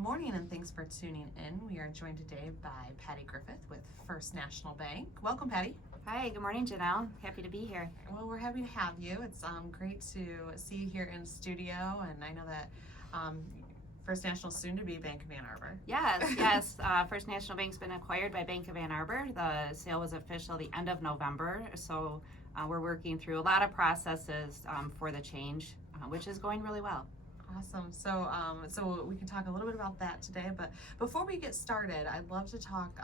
morning and thanks for tuning in. We are joined today by Patti Griffith with First National Bank. Welcome, Patti. Hi, good morning, Janelle. Happy to be here. Well, we're happy to have you. It's great to see you here in studio, and I know that First National soon to be Bank of Ann Arbor. Yes. First National Bank's been acquired by Bank of Ann Arbor. The sale was official the end of November, so we're working through a lot of processes for the change, which is going really well. Awesome. So we can talk a little bit about that today, but before we get started, I'd love to talk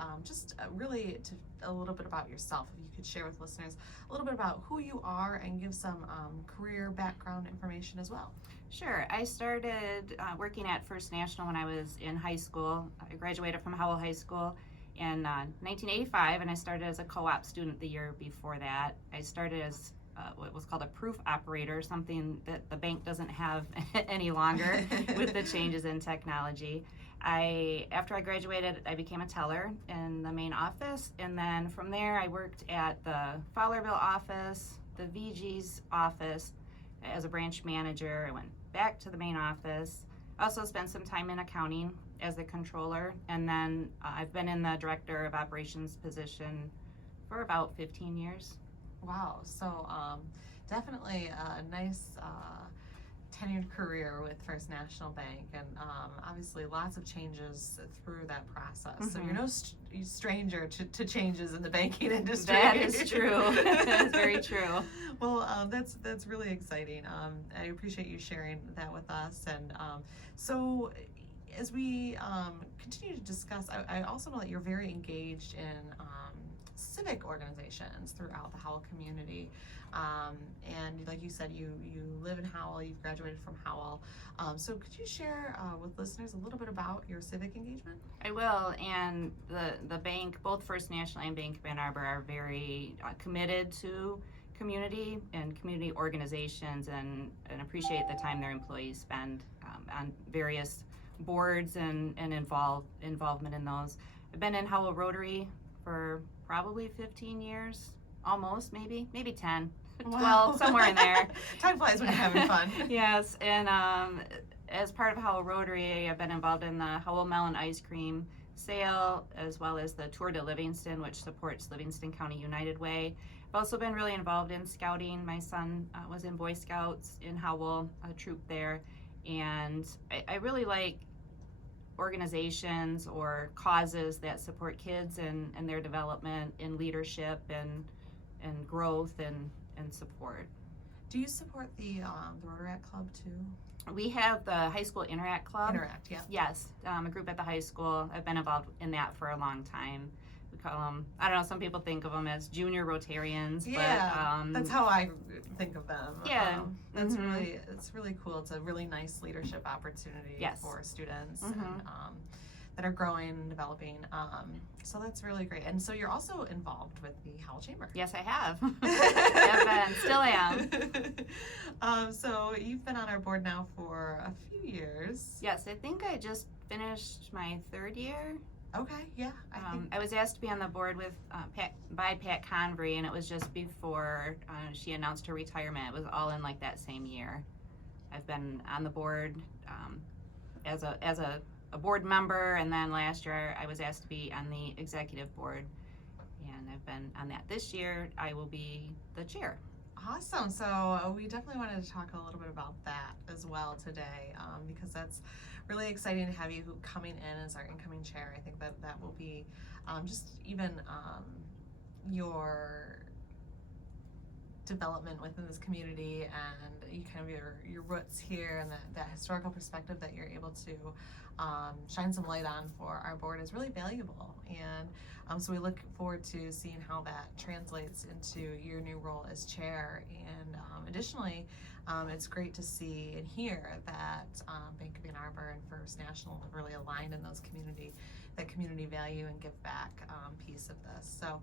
really a little bit about yourself. If you could share with listeners a little bit about who you are and give some career background information as well. Sure. I started working at First National when I was in high school. I graduated from Howell High School in 1985, and I started as a co-op student the year before that. I started as what was called a proof operator, something that the bank doesn't have any longer with the changes in technology. After I graduated, I became a teller in the main office, and then from there I worked at the Fowlerville office, the VG's office as a branch manager. I went back to the main office. I also spent some time in accounting as the controller, and then I've been in the director of operations position for about 15 years. Wow, so definitely a nice tenured career with First National Bank, and obviously lots of changes through that process. Mm-hmm. So you're no stranger to changes in the banking industry. That is true. That's very true. Well, that's really exciting. I appreciate you sharing that with us. And so as we continue to discuss, I also know that you're very engaged in civic organizations throughout the Howell community, and like you said, you live in Howell, you've graduated from Howell, so could you share with listeners a little bit about your civic engagement? I will. And the bank, both First National and Bank of Ann Arbor, are very committed to community and community organizations, and appreciate the time their employees spend on various boards and involvement in those. I've been in Howell Rotary for probably 15 years, almost, maybe 10, 12, wow. Somewhere in there. Time flies when you're having fun. Yes, and as part of Howell Rotary, I've been involved in the Howell Melon Ice Cream sale, as well as the Tour de Livingston, which supports Livingston County United Way. I've also been really involved in scouting. My son was in Boy Scouts in Howell, a troop there, and I really like organizations or causes that support kids and their development in leadership and growth and support. Do you support the Rotaract Club too? We have the High School Interact Club. Interact, yeah. Yes, a group at the high school. I've been involved in that for a long time. We call them, I don't know, some people think of them as junior Rotarians. Yeah, but, that's how I think of them. Yeah. That's it's really cool. It's a really nice leadership opportunity yes. for students and, that are growing and developing. So that's really great. And so you're also involved with the Howell Chamber. Yes, I have. Have been, still am. So you've been on our board now for a few years. Yes, I think I just finished my third year. Okay, yeah. I was asked to be on the board with by Pat Convery, and it was just before she announced her retirement. It was all in like that same year. I've been on the board as a board member, and then last year I was asked to be on the executive board, and I've been on that. This year I will be the chair. Awesome. So we definitely wanted to talk a little bit about that as well today, because that's really exciting to have you coming in as our incoming chair. I think that will be just even your development within this community, and you kind of your roots here, and that historical perspective that you're able to shine some light on for our board is really valuable. And so we look forward to seeing how that translates into your new role as chair. And additionally, it's great to see and hear that Bank of Ann Arbor and First National have really aligned in that community value and give back piece of this. So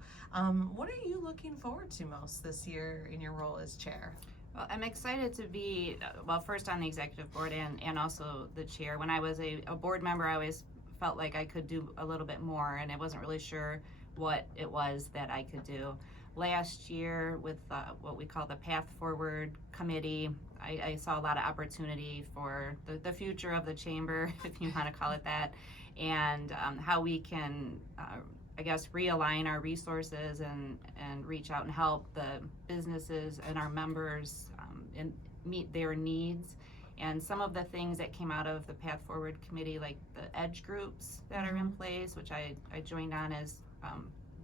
what are you looking forward to most this year in your role as chair? Well, I'm excited to be, first on the executive board and also the chair. When I was a board member, I always felt like I could do a little bit more, and I wasn't really sure what it was that I could do. last year with what we call the Path Forward Committee. I saw a lot of opportunity for the future of the chamber, if you want to call it that, and how we can, I guess, realign our resources and reach out and help the businesses and our members and meet their needs. And some of the things that came out of the Path Forward Committee, like the EDGE groups that are in place, which I joined on as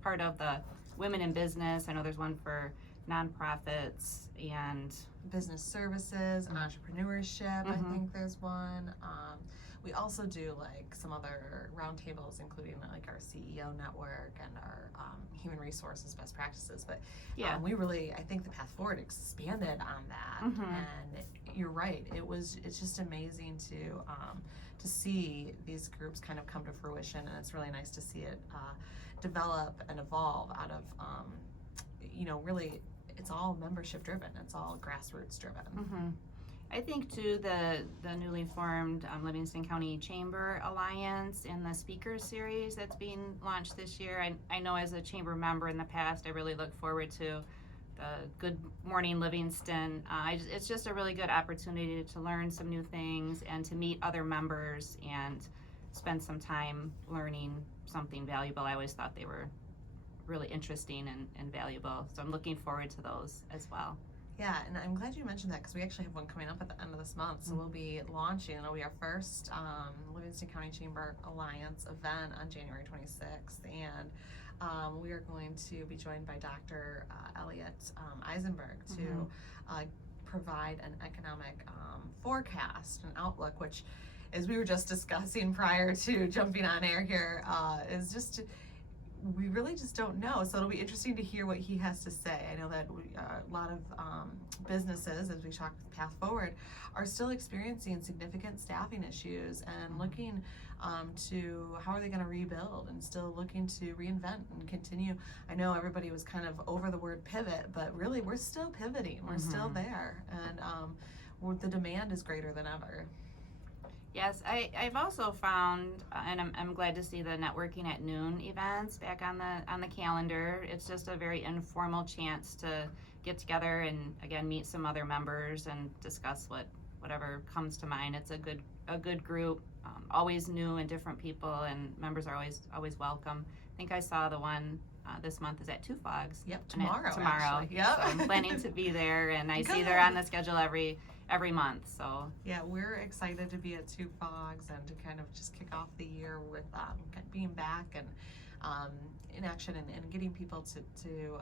part of the Women in Business. I know there's one for nonprofits and business services and entrepreneurship. I think there's one. We also do like some other roundtables, including like our CEO network and our human resources best practices. But we really, I think the Path Forward expanded on that. And you're right. It's just amazing to see these groups kind of come to fruition, and it's really nice to see it develop and evolve out of, really, it's all membership driven. It's all grassroots driven. I think too the newly formed Livingston County Chamber Alliance and the speaker series that's being launched this year. I know as a chamber member in the past, I really look forward to the Good Morning Livingston. It's just a really good opportunity to learn some new things and to meet other members and spend some time learning something valuable. I always thought they were really interesting and valuable. So I'm looking forward to those as well. Yeah, and I'm glad you mentioned that because we actually have one coming up at the end of this month. So we'll be launching, it'll be our first Livingston County Chamber Alliance event on January 26th. And we are going to be joined by Dr. Elliot Eisenberg to provide an economic forecast and outlook, which, as we were just discussing prior to jumping on air here, is just, we really just don't know. So it'll be interesting to hear what he has to say. I know that a lot of businesses, as we talk with Path Forward, are still experiencing significant staffing issues and looking to how are they going to rebuild, and still looking to reinvent and continue. I know everybody was kind of over the word pivot, but really we're still pivoting. We're still there, and the demand is greater than ever. Yes, I've also found, and I'm glad to see the Networking at Noon events back on the calendar. It's just a very informal chance to get together and again meet some other members and discuss whatever comes to mind. It's a good group, always new and different people, and members are always welcome. I think I saw the one this month is at Two Fogs. Yep, tomorrow. Actually. Yep. So I'm planning to be there, and I see they're on the schedule every month. So yeah, we're excited to be at Two Fogs and to kind of just kick off the year with being back and in action and getting people to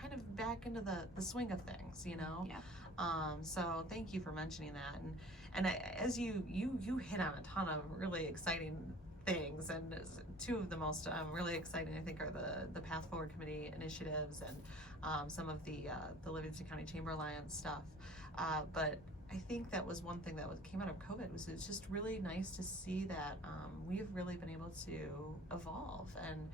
kind of back into the swing of things, Yeah. So thank you for mentioning that, and as you hit on a ton of really exciting things, and two of the most really exciting, I think, are the Path Forward Committee initiatives and some of the Livingston County Chamber Alliance stuff. But I think that was one thing that came out of COVID was it's just really nice to see that we've really been able to evolve and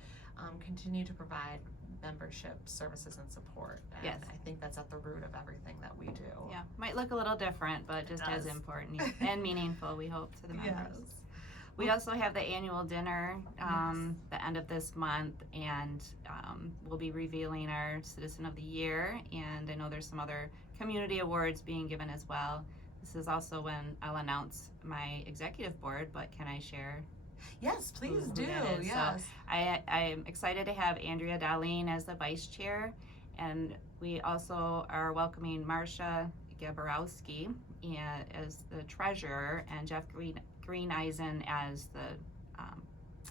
continue to provide membership services and support. And yes. I think that's at the root of everything that we do. Yeah, might look a little different, but just as important and meaningful, we hope, to the members. Yes. We also have the annual dinner the end of this month, and we'll be revealing our Citizen of the Year, and I know there's some other community awards being given as well. This is also when I'll announce my executive board, but can I share? Yes, please do. Yes. So I'm excited to have Andrea Darlene as the vice chair, and we also are welcoming Marcia Gaborowski as the treasurer, and Jeff Greeneisen as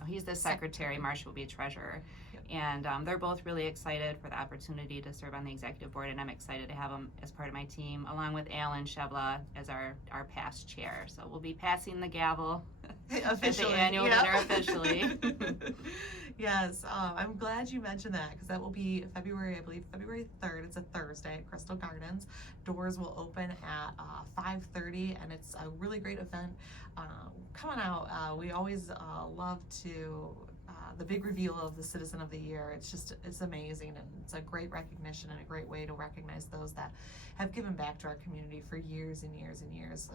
he's the secretary. Marcia will be treasurer. Yep. And they're both really excited for the opportunity to serve on the executive board, and I'm excited to have them as part of my team, along with Alan Shebla as our past chair. So we'll be passing the gavel officially at the annual dinner officially. Yes, I'm glad you mentioned that, because that will be February 3rd. It's a Thursday at Crystal Gardens. Doors will open at 5:30, and it's a really great event. Come on out. We always love to the big reveal of the Citizen of the Year. It's amazing, and it's a great recognition and a great way to recognize those that have given back to our community for years and years and years.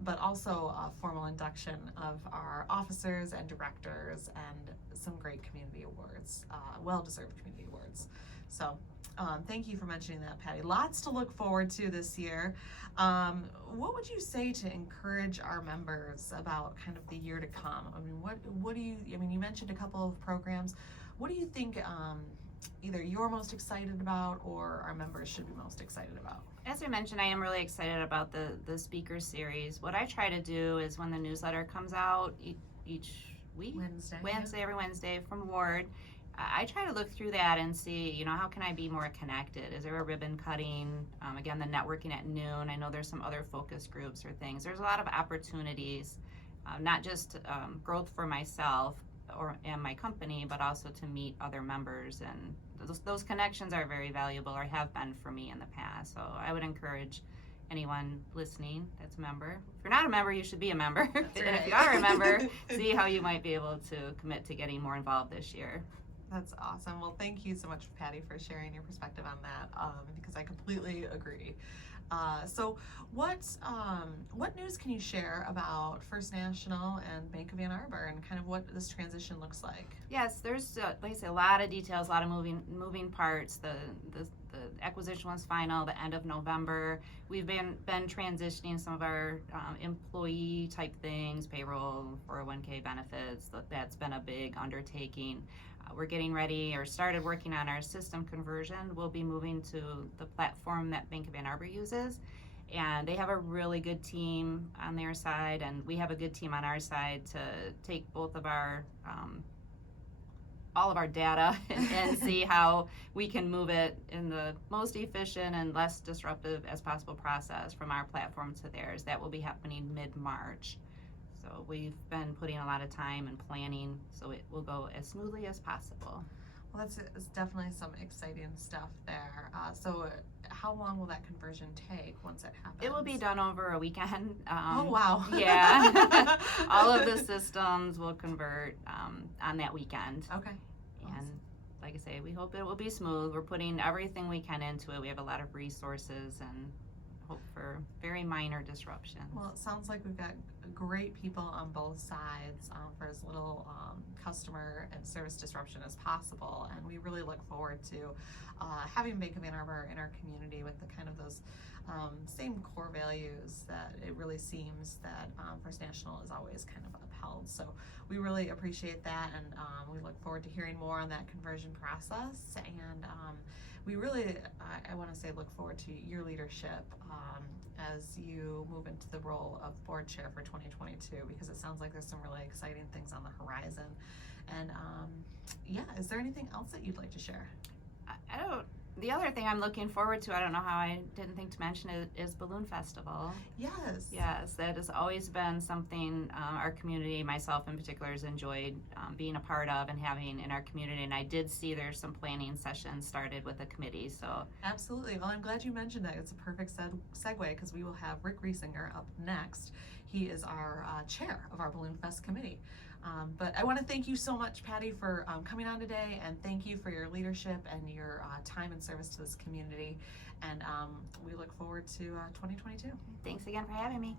but also a formal induction of our officers and directors and some great community awards, well-deserved community awards. So thank you for mentioning that, Patty. Lots to look forward to this year. What would you say to encourage our members about kind of the year to come? I mean, what do you, I mean, you mentioned a couple of programs. What do you think either you're most excited about or our members should be most excited about? As I mentioned, I am really excited about the speaker series. What I try to do is when the newsletter comes out each week, every Wednesday from Ward, I try to look through that and see, you know, how can I be more connected? Is there a ribbon cutting? Again, the networking at noon. I know there's some other focus groups or things. There's a lot of opportunities, not just growth for myself and my company, but also to meet other members. And those connections are very valuable, or have been for me in the past. So I would encourage anyone listening that's a member. If you're not a member, you should be a member. That's right. And if you are a member, see how you might be able to commit to getting more involved this year. That's awesome. Well, thank you so much, Patty, for sharing your perspective on that, because I completely agree. So what news can you share about First National and Bank of Ann Arbor and kind of what this transition looks like? Yes, there's, like I say, a lot of details, a lot of moving parts. The acquisition was final the end of November. We've been transitioning some of our employee type things, payroll, 401k benefits. That's been a big undertaking. We're getting ready or started working on our system conversion. We'll be moving to the platform that Bank of Ann Arbor uses. And they have a really good team on their side, and we have a good team on our side to take both of our, all of our data and see how we can move it in the most efficient and less disruptive as possible process from our platform to theirs. That will be happening mid-March. So we've been putting a lot of time and planning so it will go as smoothly as possible. Well, it's definitely some exciting stuff there. So how long will that conversion take once it happens? It will be done over a weekend. Oh, wow. Yeah. All of the systems will convert on that weekend. Okay. And Awesome. like I say, we hope it will be smooth. We're putting everything we can into it. We have a lot of resources and hope for very minor disruptions. Well, it sounds like we've got great people on both sides for as little customer and service disruption as possible, and we really look forward to having Bank of Ann Arbor in our community with the kind of those same core values that it really seems that First National is always kind of upheld. So we really appreciate that, and we look forward to hearing more on that conversion process. And we really, I want to say, look forward to your leadership as you move into the role of board chair for 2022, because it sounds like there's some really exciting things on the horizon. And yeah, is there anything else that you'd like to share? I don't. The other thing I'm looking forward to, I don't know how I didn't think to mention it, is Balloon Festival. Yes. Yes, that has always been something our community, myself in particular, has enjoyed being a part of and having in our community. And I did see there's some planning sessions started with the committee. So Absolutely. Well, I'm glad you mentioned that. It's a perfect segue, because we will have Rick Riesinger up next. He is our chair of our Balloon Fest committee. But I want to thank you so much, Patty, for coming on today, and thank you for your leadership and your time and service to this community. And we look forward to 2022. thanks again for having me.